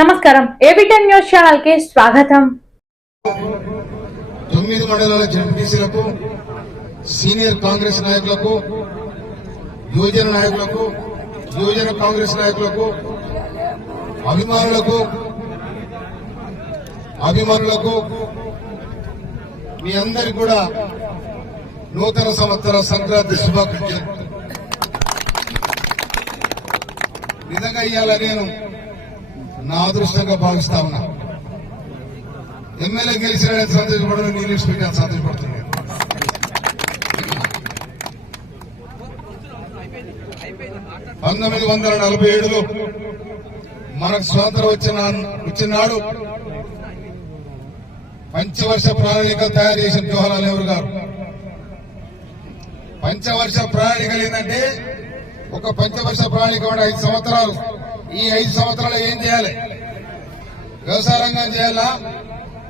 నమస్కారం. ఏబిటెన్ న్యూస్ ఛానల్కి స్వాగతం. తొమ్మిది మండలాల జడ్పీసీలకు సీనియర్ కాంగ్రెస్ నాయకులకు యువజన నాయకులకు యువజన కాంగ్రెస్ నాయకులకు అభిమానులకు అభిమానులకు మీ అందరికి కూడా నూతన సంవత్సర సంక్రాంతి శుభాకాంక్షలు. నిజంగా ఇవాళ నేను? నా అదృష్టంగా భావిస్తా ఉన్నా. ఎమ్మెల్యే గెలిచిన సంతోషపడడం నీళ్ళు స్పీకర్ సంతోషపడుతున్నాను పంతొమ్మిది వందల నలభై ఏడులో మనకు స్వాతంత్రం వచ్చిన వచ్చినాడు పంచవర్ష ప్రణాళిక తయారు చేసిన జవహర్లాల్ నెహ్రూ గారు. పంచవర్ష ప్రణాళికలు ఏంటంటే ఒక పంచవర్ష ప్రణాళిక అంటే ఐదు సంవత్సరాలు ఈ ఐదు సంవత్సరాలు ఏం చేయాలి? వ్యవసాయ రంగం చేయాలా?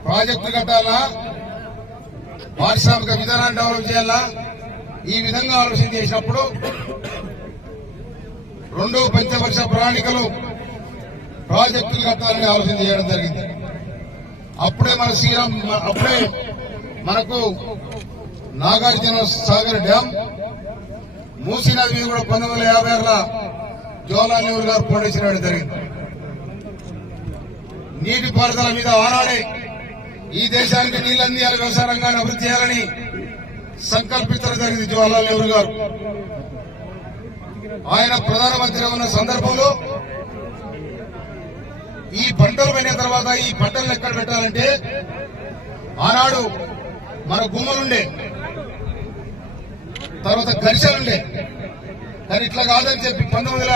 ప్రాజెక్టు కట్టాలా? పారిశ్రామిక విధానాన్ని డెవలప్ చేయాలా? ఈ విధంగా ఆలోచన చేసినప్పుడు రెండో పంచవర్ష ప్రణాళికలు ప్రాజెక్టులు కట్టాలని ఆలోచన చేయడం జరిగింది. అప్పుడే మన శ్రీరామ్ అప్పుడే మనకు నాగార్జున సాగర్ డ్యాం మూసీ నది మీద కూడా పంతొమ్మిది వందల యాభై ఆరులో జవహర్లాల్ నెహ్రూ గారు ఫౌండేషన్ వేయడం జరిగింది నీటిపారుదల మీద ఆనాడే ఈ దేశానికి నీళ్ళందియాలి వ్యవసాయ రంగాన్ని అభివృద్ధి చేయాలని సంకల్పించడం జరిగింది జవహర్లాల్ నెహ్రూ గారు. ఆయన ప్రధానమంత్రి ఉన్న సందర్భంలో ఈ పంటలు పోయిన తర్వాత ఈ పంటలను ఎక్కడ పెట్టాలంటే ఆనాడు మన గుమ్మలుండే తర్వాత గరిసెలుండే కానీ ఇట్లా కాదని చెప్పి పంతొమ్మిది వందల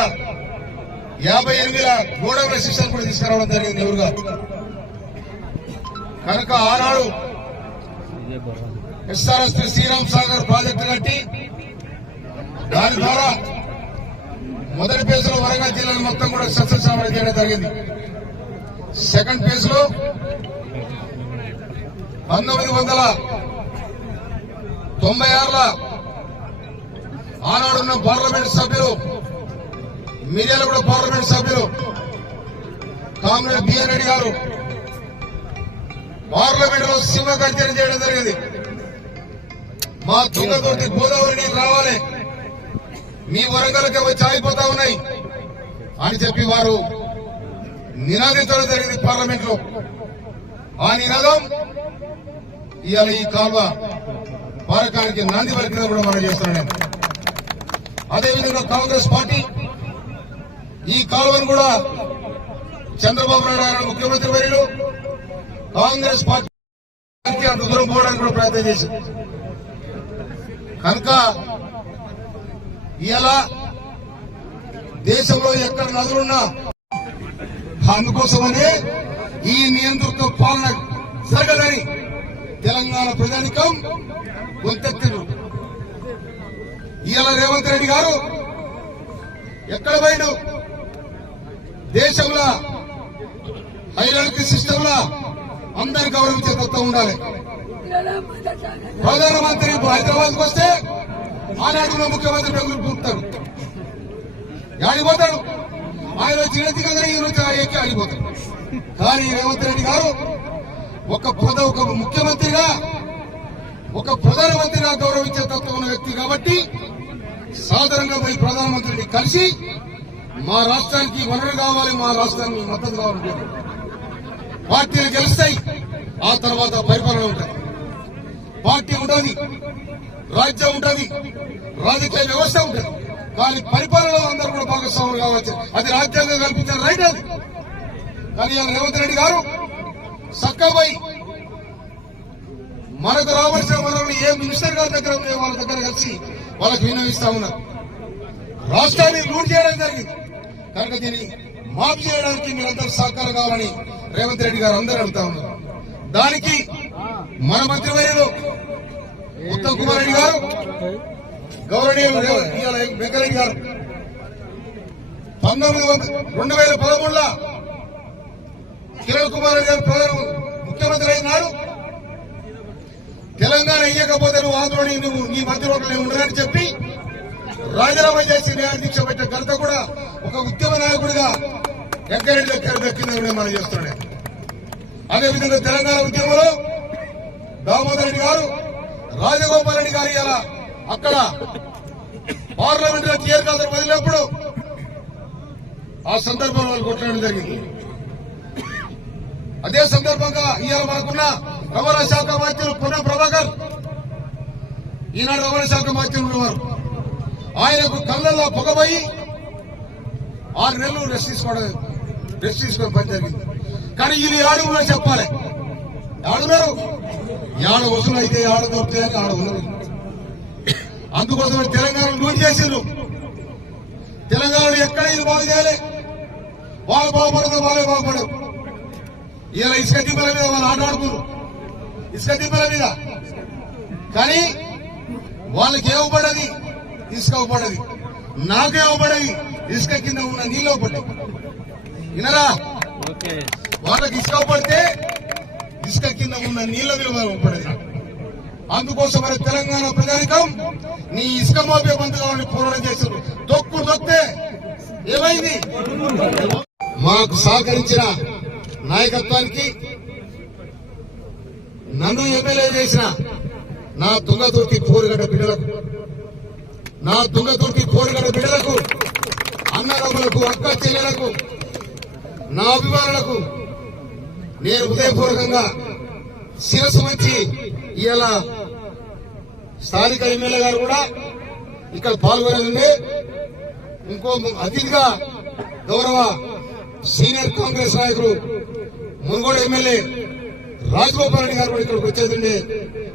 యాభై ఎనిమిదిల గోడవ శిక్షణ కూడా తీసుకురావడం జరిగింది నెహ్రూ కనుక ఆనాడు ఎస్ఆర్ఎస్ శ్రీరామ్ సాగర్ ప్రాజెక్టు కట్టి దాని ద్వారా మొదటి ఫేజ్లో వరంగల్ జిల్లాను మొత్తం కూడా సస్యశ్యామలం చేయడం జరిగింది. సెకండ్ ఫేజ్లో పంతొమ్మిది వందల తొంభై ఆరుల ఆనాడున్న పార్లమెంట్ సభ్యులు మిర్యాలగూడ పార్లమెంట్ సభ్యులు కామ్రేడ్ బిఎన్ రెడ్డి గారు పార్లమెంట్లో సింహ గర్జన చేయడం జరిగింది. మా తుంగతోటి గోదావరి నీళ్ళు రావాలి. మీ వరంగల్కి వచ్చి ఆగిపోతా ఉన్నాయి అని చెప్పి వారు నినాదించడం జరిగింది పార్లమెంట్లో ఆ నినాదం ఇవాళ ఈ కాల్వ పారకానికి నాంది పలికిన కూడా మనం చేస్తున్నాను నేను అదేవిధంగా కాంగ్రెస్ పార్టీ ఈ కాలువను కూడా చంద్రబాబు నాయుడు గారు ముఖ్యమంత్రి వర్యులు కాంగ్రెస్ పార్టీ అంత దూరం పోవడానికి కూడా ప్రయత్నం చేసింది కనుక ఇలా దేశంలో ఎక్కడ నదులున్నా అందుకోసమనే ఈ నియంతృత్వ పాలన జరగదని తెలంగాణ ప్రజానికం గొంతెత్తిరు ఇవాళ రేవంత్ రెడ్డి గారు. ఎక్కడ పోయిండు? దేశంలో హైరార్కీ సిస్టమ్లో అందరు గౌరవించే తత్వం ఉండాలి. ప్రధానమంత్రి హైదరాబాద్ వస్తే ఆనాడు ముఖ్యమంత్రి బెంగళూరు పూర్తాడు ఆడిపోతాడు ఆయన చిరతిగా ఈయన ఎక్కి ఆడిపోతాడు. కానీ రేవంత్ రెడ్డి గారు ఒక పద ఒక ముఖ్యమంత్రిగా ఒక ప్రధానమంత్రిగా గౌరవించే తత్వం ఉన్న వ్యక్తి కాబట్టి సాధారణంగా పోయి ప్రధానమంత్రిని కలిసి మా రాష్ట్రానికి వనరు కావాలి మా రాష్ట్రానికి మద్దతు కావాలని పార్టీలు గెలుస్తాయి ఆ తర్వాత పరిపాలన ఉంటుంది. పార్టీ ఉంటుంది రాజ్యం ఉంటుంది రాజకీయ వ్యవస్థ ఉంటుంది. కానీ పరిపాలనలో అందరూ కూడా భాగస్వాములు కావచ్చు. అది రాజ్యాంగం కల్పించిన రైట్ అది. కానీ రేవంత్ రెడ్డి గారు సక్కబై మనకు రావాల్సిన వనరులు ఏ మినిస్టర్ గారి దగ్గర ఉండే వాళ్ళ దగ్గర కలిసి వాళ్ళకి విన్నవిస్తా ఉన్నారు రాష్ట్రాన్ని లూట్ చేయడం జరిగింది. కనుక దీన్ని మాఫ్ చేయడానికి మీరందరూ సహకారం కావాలని రేవంత్ రెడ్డి గారు అందరూ అడుగుతా ఉన్నారు. దానికి మన మంత్రివర్యులు ఉత్తమ్ కుమార్ రెడ్డి గారు గౌరవనీయులు వెంకరెడ్డి గారు పంతొమ్మిది వందల రెండు వేల పదమూడులో కిరణ్ కుమార్ రెడ్డి గారు ప్రధాన ముఖ్యమంత్రి అయినాడు తెలంగాణ ఇయ్యకపోతే నువ్వు ఆంధ్రని నువ్వు నీ మంత్రివర్గం నేను ఉండదని చెప్పి రాజీనామా చేసి న్యాయ దీక్ష పెట్టిన ఘనత కూడా ఒక ఉద్యమ నాయకుడిగా ఎక్కడి దగ్గర దక్కిందని మనం చేస్తున్నాడు అదేవిధంగా తెలంగాణ ఉద్యమంలో దామోదర్ రెడ్డి గారు రాజగోపాల్ రెడ్డి గారు ఇలా అక్కడ పార్లమెంట్లో క్లియర్ వదిలినప్పుడు ఆ సందర్భంలో వాళ్ళు కొట్టడం జరిగింది. అదే సందర్భంగా ఇవాళ మనకున్న రవాణా శాఖ మంత్రులు పునః ప్రభాకర్ ఈనాడు రవాణా శాఖ మంత్రులు ఉన్నవారు. ఆయనకు కళ్ళల్లో పొగబోయి ఆరు నెలలు రెస్ట్ తీసుకోవడం రెస్ట్ తీసుకునే పని జరిగింది. కానీ వీళ్ళు ఆడుగులో చెప్పాలి. ఆడున్నారు ఆడ వసూలు అయితే ఆడ దొరుకుతాయని ఆడ ఉన్నారు అందుకోసం తెలంగాణ లూజ్ చేసిండ్రు. తెలంగాణలో ఎక్కడ ఇది బాగు చేయాలి? వాళ్ళు బాగుపడదు వాళ్ళే బాగుపడదు ఇలా ఇసుక దిబ్బల మీద వాళ్ళు ఆటాడుకున్నారు ఇసుక దిబ్బల మీద. కానీ వాళ్ళకి ఏవబడది ఇసుక ఇవ్వబడది నాకు ఏమపడది ఇసుక కింద ఉన్న నీళ్ళు ఇవ్వబడ్డాయి వినరా? వాళ్ళకి ఇసుక పడితే ఇసుక కింద ఉన్న నీళ్ళ విలువ ఇవ్వబడదు అందుకోసం మరి తెలంగాణ ప్రజానికం నీ ఇసుక మోపే బంధు పోరాటం చేశారు తొక్కు తొక్కితే ఏమైంది? మాకు సహకరించిన నాయకత్వానికి నన్ను ఎమ్మెల్యే చేసిన నా దుంగతుర్తి పోరుగడ్డ బిడ్డలకు నా దుంగతుర్తి పోరుగడ్డ బిడ్డలకు అన్నదమ్ములకు అక్క చెల్లెలకు నా అభిమానులకు నేను హృదయపూర్వకంగా శిరస్సు వచ్చి ఇలా స్థానిక ఎమ్మెల్యే గారు కూడా ఇక్కడ పాల్గొనేది. ఇంకో అతిథిగా గౌరవ సీనియర్ కాంగ్రెస్ నాయకులు మునుగోడు ఎమ్మెల్యే రాజగోపాల్ రెడ్డి గారు కూడా ఇక్కడికి వచ్చేదండి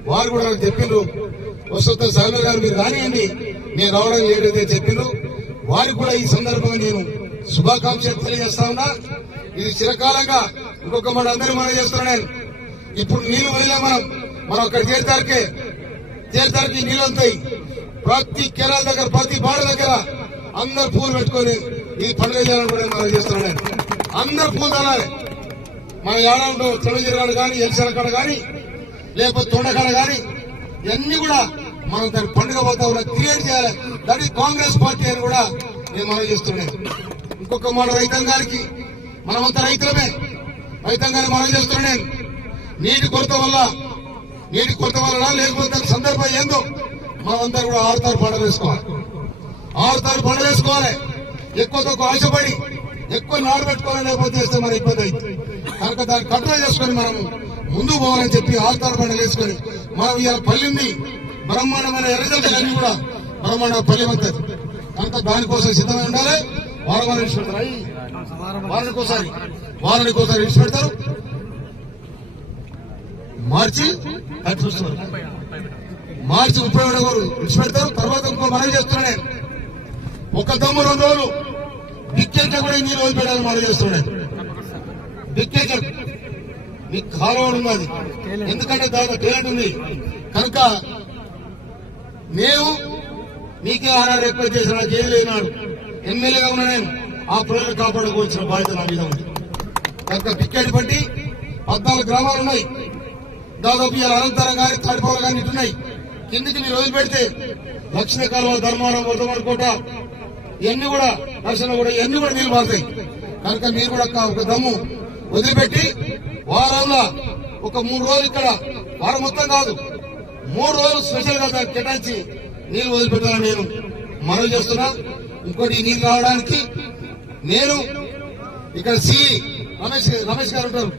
వారు కూడా నాకు చెప్పిండ్రు వసంత సాగర్ గారు మీరు రానియండి. నేను రావడం లేదైతే చెప్పిండ్రు వారికి కూడా ఈ సందర్భంగా నేను శుభాకాంక్షలు తెలియజేస్తా ఉన్నా. ఇది చిరకాలంగా ఇంకొక మాట అందరూ మనం చేస్తున్నా నేను. ఇప్పుడు నీళ్ళు వదిలే మనం మనం అక్కడ చేరుతారికే చేరుతారికి నీళ్ళు ఉంటాయి ప్రతి కెనాల దగ్గర ప్రతి బాడ దగ్గర అందరు పూలు పెట్టుకొని ఇది పండుగ చేయాలని కూడా మనం చేస్తున్నాను అందరు పూలు తనాలి మన ఏడాంలో తొలగిరాడు కానీ ఎల్సల కాడ కానీ లేకపోతే తొండకాడ కానీ ఇవన్నీ కూడా మనం దాని పండుగ వాతావరణం క్రియేట్ చేయాలి. దానికి కాంగ్రెస్ పార్టీ అని కూడా నేను మనం చేస్తున్నాను. ఇంకొక మాట రైతాంగానికి మనమంతా రైతులమే. రైతాంగాన్ని మనం చేస్తున్నాను నీటి కొరత వల్ల నీటి కొరత వల్ల లేకపోతే సందర్భం ఏందో మనమంతా కూడా ఆరుతారు పండుగ వేసుకోవాలి. ఆరుతారు పండుగ వేసుకోవాలి. ఎక్కువ తక్కువ ఆశపడి ఎక్కువ నాడు పెట్టుకోవాలి లేకపోతే చేస్తే మన ఇబ్బంది అవుతుంది. కనుక దాన్ని కంట్రోల్ చేసుకొని మనం ముందు పోవాలని చెప్పి ఆరుతారు పండుగ వేసుకొని మనం ఇవాళ పల్లింది బ్రహ్మాండమైన ఎర్రజల్లని కూడా బ్రహ్మాండ పల్లి అవుతుంది కనుక దానికోసం సిద్ధమై ఉండాలి. వారం వారం ఇడిచిపెడతారు అయ్యి వారానికి ఒకసారి వారానికి ఒకసారి మార్చి అది చూస్తున్నారు మార్చి ముప్పై ఒకటి వరకు విడిచిపెడతారు తర్వాత ఇంకో మనవి చేస్తున్నాను. నేను. ఒక దమ్ము రెండు రోజులు. దిక్కేక కూడా ఇన్ని రోజులు పెట్టాలని మనవి చేస్తున్నాను. దిక్కేక మీకు కాలువ ఉన్నది. ఎందుకంటే దాంట్లో టేలెంట్ ఉంది. కనుక మేము మీకే ఆర్ఆర్ రిక్వెస్ట్ చేసిన నాకు ఏం ఎమ్మెల్యేగా ఉన్న నేను ఆ ప్రజలు కాపాడుకోవాల్సిన బాధ్యత నా మీద ఉంది. కనుక టిక్కెట్ బట్టి పద్నాలుగు గ్రామాలు ఉన్నాయి. దాదాపు ఇలా అనంతరం కానీ తాడిపోవాలి కానీ ఇటున్నాయి కిందికి మీరు వదిలిపెడితే దక్షిణ కాలువ ధర్మారం వర్ధమాన కోట ఇవన్నీ కూడా దర్శనం కూడా ఇవన్నీ కూడా నీళ్ళు మారుతాయి. కనుక మీరు కూడా ఒక దమ్ము. వదిలిపెట్టి వారంలో ఒక మూడు రోజులు ఇక్కడ వారం మొత్తం కాదు మూడు రోజులు స్పెషల్గా కేటాయించి నీళ్ళు వదిలిపెట్టాలని నేను మనవి చేస్తున్నా. ఇంకోటి నీళ్ళు నీళ్ళు రావడానికి నేను ఇక్కడ సి రమేష్ రమేష్ గారు ఉంటారు.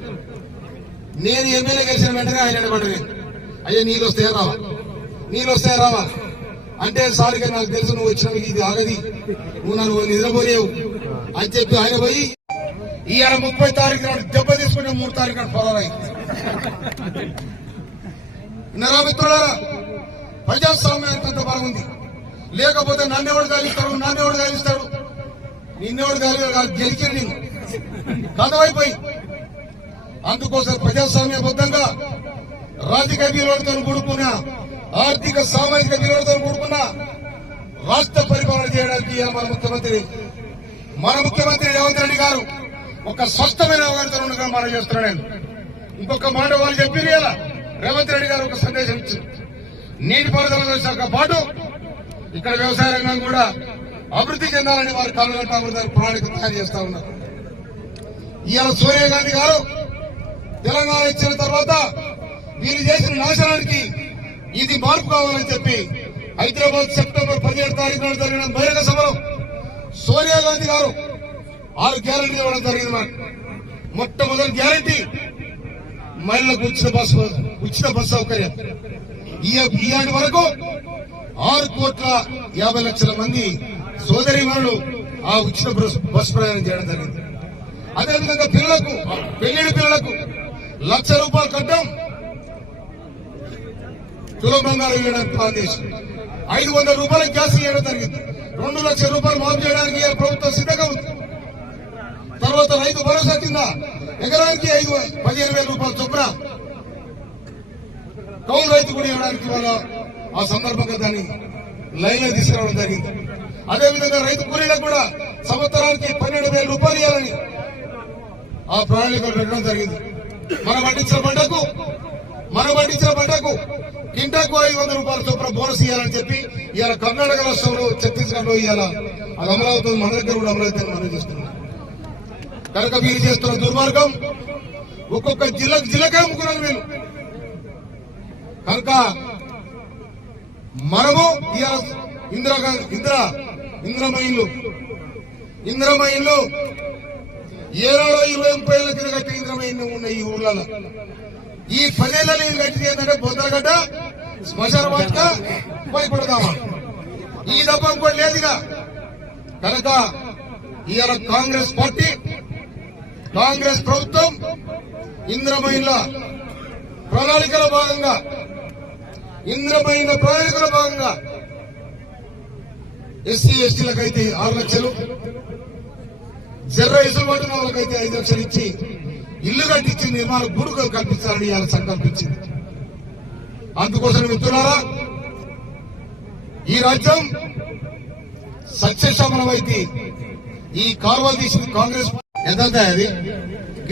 నేను ఎమ్మెల్యే గెలిచిన వెంటనే ఆయన నిలబడి అయ్యా నీళ్ళు వస్తాయా రావా? నీళ్ళు వస్తాయా రావా? అంటే సారిగా నాకు తెలుసు నువ్వు వచ్చినావు ఇది ఆగది. నువ్వు నన్ను నిద్రపోయావు అని చెప్పి ఆయన పోయి ఇవాళ ముప్పై తారీఖు నాడు దెబ్బ తీసుకుంటే మూడు తారీఖు నాడు పొలాలయ్యి విన్నారా మిత్రులారా? ప్రజాస్వామ్యానికి అంత బాగుంది లేకపోతే నన్నెవడు గాలిస్తాడు నన్నెవడు గాలిస్తాడు? నిన్నెవడు గాలి గెలిచి నేను కథమైపోయి. అందుకోసం ప్రజాస్వామ్యబద్ధంగా రాజకీయ విలువలతో కూడుకున్న ఆర్థిక సామాజిక విలువలతో కూడుకున్న రాష్ట్ర పరిపాలన చేయడానికి మన ముఖ్యమంత్రి మన ముఖ్యమంత్రి రేవంత్ రెడ్డి గారు ఒక స్పష్టమైన అవగాహనతో మనం చేస్తున్నా నేను. ఇంకొక మాట వాళ్ళు చెప్పింది కదా రేవంత్ రెడ్డి గారు ఒక సందేశం ఇచ్చింది. నీటిపారుదల శాఖ పాటు ఇక్కడ వ్యవసాయ రంగం కూడా అభివృద్ధి చెందాలని వారు కాలుగట్ట ప్రణాళిక తయారు చేస్తా ఉన్నారు. ఇవాళ సోనియా గాంధీ గారు తెలంగాణ ఇచ్చిన తర్వాత వీరు చేసిన నాశనానికి ఇది మార్పు కావాలని చెప్పి హైదరాబాద్ సెప్టెంబర్ పదిహేడు తారీఖు నాడు జరిగిన బహిరంగ సభలో సోనియా గాంధీ గారు ఆరు గ్యారంటీ ఇవ్వడం జరిగింది మనకు మొట్టమొదటి గ్యారంటీ మహిళలకు ఉచిత బస్సు ఉచిత బస్సు సౌకర్యం. ఈ- ఈనాటి వరకు ఆరు కోట్ల యాభై లక్షల మంది సోదరి ఆ ఉచిత బస్- బస్సు ప్రయాణం చేయడం జరిగింది. అదేవిధంగా పిల్లలకు పెళ్ళిడి పిల్లలకు లక్ష రూపాయలు కట్టడం సులభంగా వేయడానికి ప్లాన్ చేసి ఐదు వందల రూపాయల గ్యాస్ ఇవ్వడం జరిగింది. రెండు లక్షల రూపాయలు మాఫ్ చేయడానికి ప్రభుత్వం సిద్ధంగా ఉంది. తర్వాత రైతు భరోసా కింద ఎకరానికి ఐదు పదిహేను వేల రూపాయల చొప్పున కౌలు రైతు కూడా ఇవ్వడానికి వాళ్ళ ఆ సందర్భంగా దాన్ని లైన్లో తీసుకురావడం జరిగింది. అదేవిధంగా రైతు కూలీలకు కూడా సంవత్సరానికి పన్నెండు వేల రూపాయలు ఇవ్వాలని ఆ ప్రణాళికలు పెట్టడం జరిగింది. మనం పండించిన పంటకు మనం పండించిన పంటకు కింటాకు ఐదు వందల రూపాయల చొప్పున బోనస్ ఇవ్వాలని చెప్పి ఇవాళ కర్ణాటక రాష్ట్రంలో ఛత్తీస్గఢ్లో ఇవాళ అది అమలవుతుంది. మన దగ్గర కూడా అమరావతి మనం చేస్తున్నాం కనుక మీరు చేస్తున్న దుర్మార్గం. ఒక్కొక్క జిల్లకు జిల్లకే అమ్ముకున్నారు మీరు కనుక మనము ఇవాళ ఇందిరా గా- ఇందిరా ఇంద్రమ ఇల్లు ఇరవై ముప్పై ఏళ్ళ కింద కట్టిన ఇంద్రమ ఉన్నాయి ఈ ఊర్లలో. ఈ పదేళ్ళ నేను కట్టింది ఏంటంటే బొద్దలగడ్డ శ్మశాన వాటిక భయపడదామా ఈ దప్ప కూడా లేదుగా. కనుక ఇవాళ కాంగ్రెస్ పార్టీ కాంగ్రెస్ ప్రభుత్వం ఇంద్రమైన ప్రణాళికల భాగంగా ఇంద్రమైన ప్రణాళికల భాగంగా ఎస్సీ ఎస్టీలకైతే ఆరు లక్షలు జర్ర ఇసుబాటు వాళ్ళకైతే ఐదు లక్షలు ఇచ్చి ఇల్లు కట్టించి నిర్మాణ గుడుకలు కల్పించాలని ఇవాళ సంకల్పించింది అందుకోసం మిత్రులారా ఈ రాజ్యం సత్యశమనమైతే ఈ కాలువలు తీసింది కాంగ్రెస్ ఎంత అది?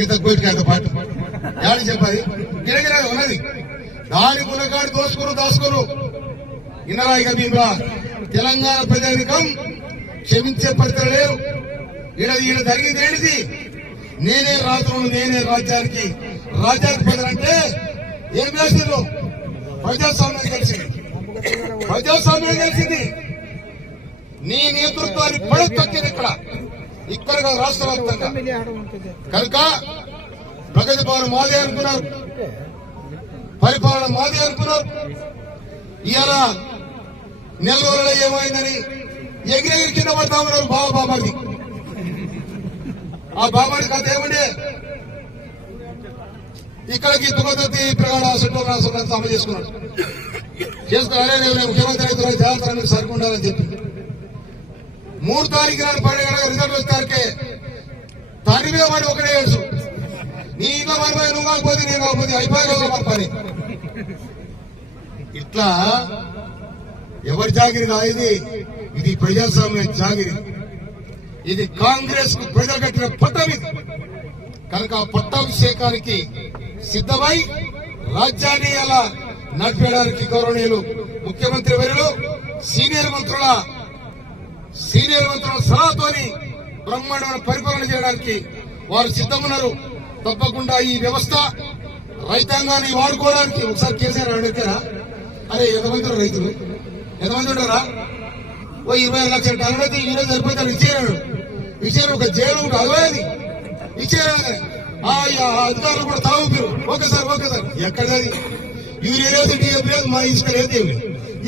గీత కోయిట్కి పాటు. యాడి చెప్పది? గిరగిర ఉన్నది. దాని దోసుకురు దాసుకురు దాసుకును. ఇన్నరాయిగా మేము తెలంగాణ ప్రజానికం క్షమించే పరిస్థితులు లేరు ఈడ ఈడ జరిగింది ఏంటిది? నేనే రాజును నేనే రాజ్యానికి రాజ్యానికి ప్రజలంటే ఏం చేసిండ్రు ప్రజాస్వామ్యం కలిసింది. ప్రజాస్వామ్యం కలిసింది. నీ నేతృత్వాన్ని పడతొక్కింది ఇక్కడ. ఇక్కడ రాష్ట్ర వ్యాప్తంగా. కనుక ప్రగతి భవన్ మాదే అనుకున్నారు. పరిపాలన మాదే అనుకున్నారు. ఇవాళ నెల ఏమైందని ఎగిరెగిరి కింద పడతా ఉన్నారు బాబా బాబాది ఆ బాబాడి కథ ఏమంటే ఇక్కడికి తుగతి ప్రగాఢ సుట్టం రాష్ట్రం అమలు చేసుకున్నాడు. చేసుకున్నాడే. నేను ముఖ్యమంత్రి అయితే జాగ్రత్త సరికుండాలని చెప్పి. మూడు తారీఖు నాడు పండుగ రిజర్వ్ తారీఖే తనివే వాడు ఒకటే వేసు నీ ఇంట్లో మరిపోయి నువ్వు కాకపోతే నేను కాకపోతే అయిపోయి మన పని. ఇట్లా ఎవరి జాగిరి కాదు ఇది? ఇది ప్రజాస్వామ్య జాగిరి. ఇది కాంగ్రెస్కు ప్రజలు కట్టిన పట్టం ఇది. కనుక ఆ పట్టాభిషేకానికి సిద్ధమై రాజ్యాన్ని అలా నడిపేయడానికి గౌరవనీయులు ముఖ్యమంత్రి వర్యులు సీనియర్ మంత్రుల సీనియర్ మంత్రుల సలహాతోని బ్రహ్మాండమైన పరిపాలన చేయడానికి వారు సిద్ధమున్నారు. తప్పకుండా ఈ వ్యవస్థ రైతాంగాన్ని వాడుకోవడానికి ఒకసారి కేసీఆర్ అడుగుతారా? అరే ఎంతమంది రైతులు? ఎంతమంది ఉంటారా? ఓ ఇరవై ఐదు లక్షల టన్నులు అయితే ఈ రోజు సరిపోతాడు ఇచ్చేయడు ఇచ్చేయడు ఒక జైలు ఒక అలవాది ఇచ్చేయడు ఆ అధికారులు కూడా తల ఓకే సార్ ఓకే సార్. ఎక్కడది? యూరియా లేదు డిఎఫ్ లేదు మా ఇసుక లేదు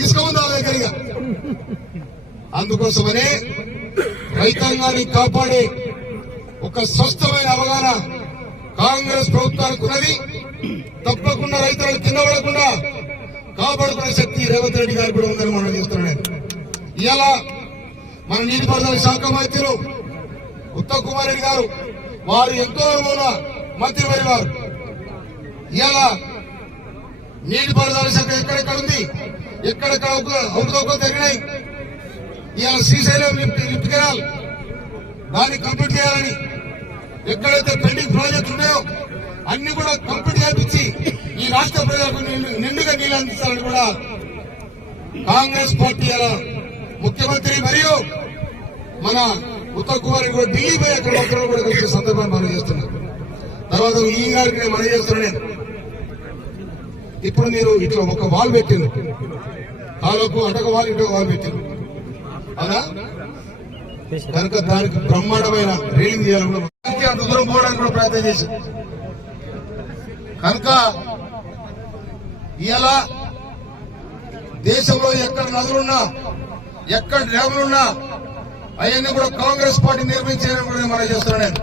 ఇసుక ఉందా వాళ్ళ దగ్గరగా అందుకోసమనే రైతాంగాన్ని కాపాడే ఒక స్వస్థమైన అవగాహన కాంగ్రెస్ ప్రభుత్వానికి ఉన్నది. తప్పకుండా రైతులను తిన్నబడకుండా కాపాడుకునే శక్తి రేవంత్ రెడ్డి గారు కూడా ఉందని మనం చూస్తున్నాడు ఇవాళ మన నీటిపారుదల శాఖ మంత్రులు ఉత్తమ్ కుమార్ రెడ్డి గారు వారు ఎంతో అనుభవం మంత్రి వారి వారు ఇవాళ నీటిపారుదల శాఖ ఎక్కడెక్కడ ఉంది? ఎక్కడెక్కడ అవుతూ జరిగినాయి? ఇవాళ శ్రీశైలం లిఫ్ట్ లిఫ్ట్ కెనాల్ దాన్ని కంప్లీట్ చేయాలని ఎక్కడైతే పెండింగ్ ప్రాజెక్టులు ఉన్నాయో అన్ని కూడా కంప్లీట్ చేయించి ఈ రాష్ట్ర ప్రజలకు నిండుగా నీళ్ళు అందిస్తారని కూడా కాంగ్రెస్ పార్టీ అలా ముఖ్యమంత్రి మరియు మన ఉత్తమ్ కుమార్ కూడా ఢిల్లీ పోయి అక్కడ మంత్రులు కూడా వచ్చే సందర్భాన్ని మనం చేస్తున్నాం. తర్వాత ఈ గారికి నేను మనం చేస్తున్నాను. ఇప్పుడు మీరు ఇట్లా ఒక వాల్ పెట్టింది కాలకు అటక వాల్ ఇటొక వాల్ పెట్టింది అవునా? కనుక దానికి బ్రహ్మాండమైన రీలింగ్ చేయాలని అంత దూరం పోవడానికి కూడా ప్రయత్నం చేశాం కనుక ఇలా దేశంలో ఎక్కడ నదులున్నా ఎక్కడ డ్యాములున్నా అవన్నీ కూడా కాంగ్రెస్ పార్టీ నిర్మించాలని కూడా మనం చేస్తున్నాను నేను.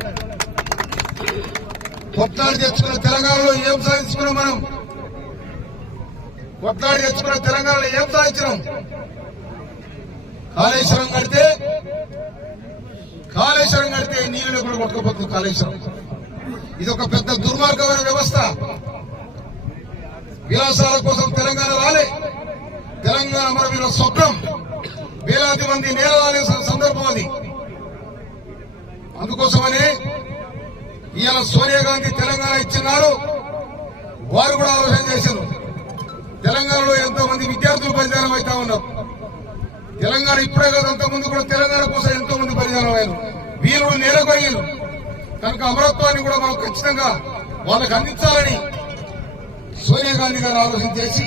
కొట్లాడి తెచ్చుకున్న తెలంగాణలో ఏం సాధించుకున్నాం మనం? కొట్లాడి తెచ్చుకున్న తెలంగాణలో ఏం సాధించినాం? కాళేశ్వరం కడితే కాళేశ్వరం కడితే నీళ్ళు కూడా కొట్టుకుపోతుంది కాళేశ్వరం. ఇది ఒక పెద్ద దుర్మార్గమైన వ్యవస్థ. విలాసాల కోసం తెలంగాణ రాలే. తెలంగాణ అమరవీరుల స్వప్నం. వేలాది మంది నేలలానే సందర్భం అది. అందుకోసమనే ఇవాళ సోనియా గాంధీ తెలంగాణ ఇచ్చినారు. వారు కూడా ఆలోచన చేశారు. తెలంగాణలో ఎంతో మంది విద్యార్థులు బలిదానం అవుతా ఉన్నారు. తెలంగాణ ఇప్పుడే కాదు అంతకుముందు ముందు కూడా తెలంగాణ కోసం ఎంతో మంది బలిదానం అయ్యారు. వీరుడు నేలకొయ్యారు కనుక అమరత్వాన్ని కూడా మనం ఖచ్చితంగా వాళ్ళకి అందించాలని సోనియా గాంధీ గారు ఆలోచన చేసి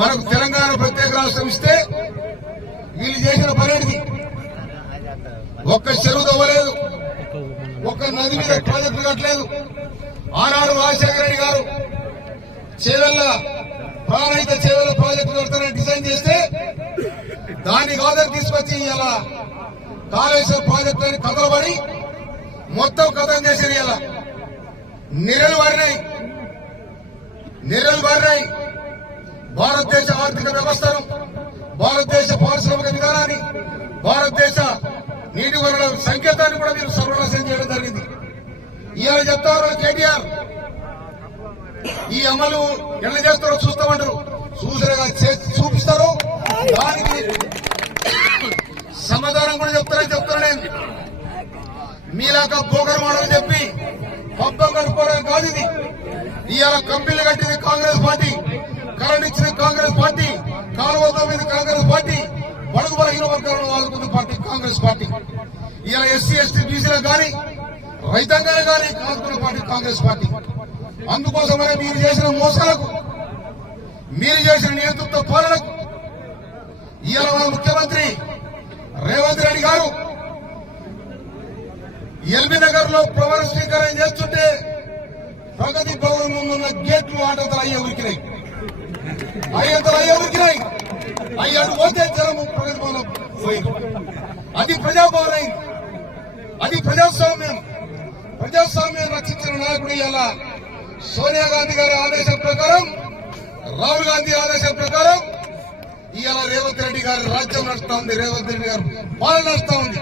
మనకు తెలంగాణ ప్రత్యేక రాష్ట్రం ఇస్తే వీళ్ళు చేసిన పనేటిది ఒక్క చెరువు తవ్వలేదు. ఒక్క నది మీద ప్రాజెక్టు కట్టలేదు. ఆనాడు రాజశేఖర రెడ్డి గారు చేవెళ్ళ ప్రాణహిత చేవల ప్రాజెక్టు కడతారని డిజైన్ చేస్తే దాన్ని ఆదర్ తీసుకొచ్చి ఇలా కాళేశ్వర ప్రాజెక్టు అని కదలబడి మొత్తం కథం చేసేది ఇలా నిరలు పడినాయి నిరలు పడినాయి భారతదేశ ఆర్థిక వ్యవస్థను భారతదేశ పారిశ్రామిక విధానాన్ని భారతదేశ నీటి వనరుల సంకేతాన్ని కూడా మీరు సర్వనాశనం చేయడం జరిగింది. ఇవాళ చెప్తారు కేటీఆర్. ఈ అమలు ఎట్లా చేస్తారో చూస్తామంటారు. చూసినగా చూపిస్తారు? దానికి సమాధానం కూడా చెప్తారని చెప్తాను నేను. మీలాగా పోగరు మాటలు చెప్పి పబ్బం కలుపుకోవడం కాదు ఇది. ఇవాళ కంపెనీలు కట్టింది కాంగ్రెస్ పార్టీ కరెంట్ ఇచ్చిన కాంగ్రెస్ పార్టీ కాలువల మీద కాంగ్రెస్ పార్టీ బడుగు బలహీన వర్గాలను వాడుకున్న పార్టీ కాంగ్రెస్ పార్టీ. ఇలా ఎస్సీ ఎస్టీ బీసీలకు కానీ రైతాంగాలు కానీ కాదుకున్న పార్టీ కాంగ్రెస్ పార్టీ. అందుకోసమనే మీరు చేసిన మోసాలకు మీరు చేసిన నేతృత్వ పాలనకు ఇవాళ మన ముఖ్యమంత్రి రేవంత్ రెడ్డి గారు ఎల్బీ నగర్లో ప్రమాణ స్వీకారం చేస్తుంటే ప్రగతి భవన్ ముందున్న గేట్లు ఆటంతలు అయ్యే ఉరికినాయి. అయ్యంతలు అయ్యే ఉరికినాయి. అయ్యాడు పోతే జనము ప్రగతి భవన్ పోయింది. అది ప్రజాభవన్ అయింది. అది ప్రజాస్వామ్యం. ప్రజాస్వామ్యం రక్షించిన నాయకుడు ఇలా సోనియా గాంధీ గారి ఆదేశం ప్రకారం రాహుల్ గాంధీ ఆదేశం ప్రకారం ఇవాళ రేవంత్ రెడ్డి గారి రాజ్యం నడుస్తా ఉంది రేవంత్ రెడ్డి గారు పాలన నడుస్తా ఉంది.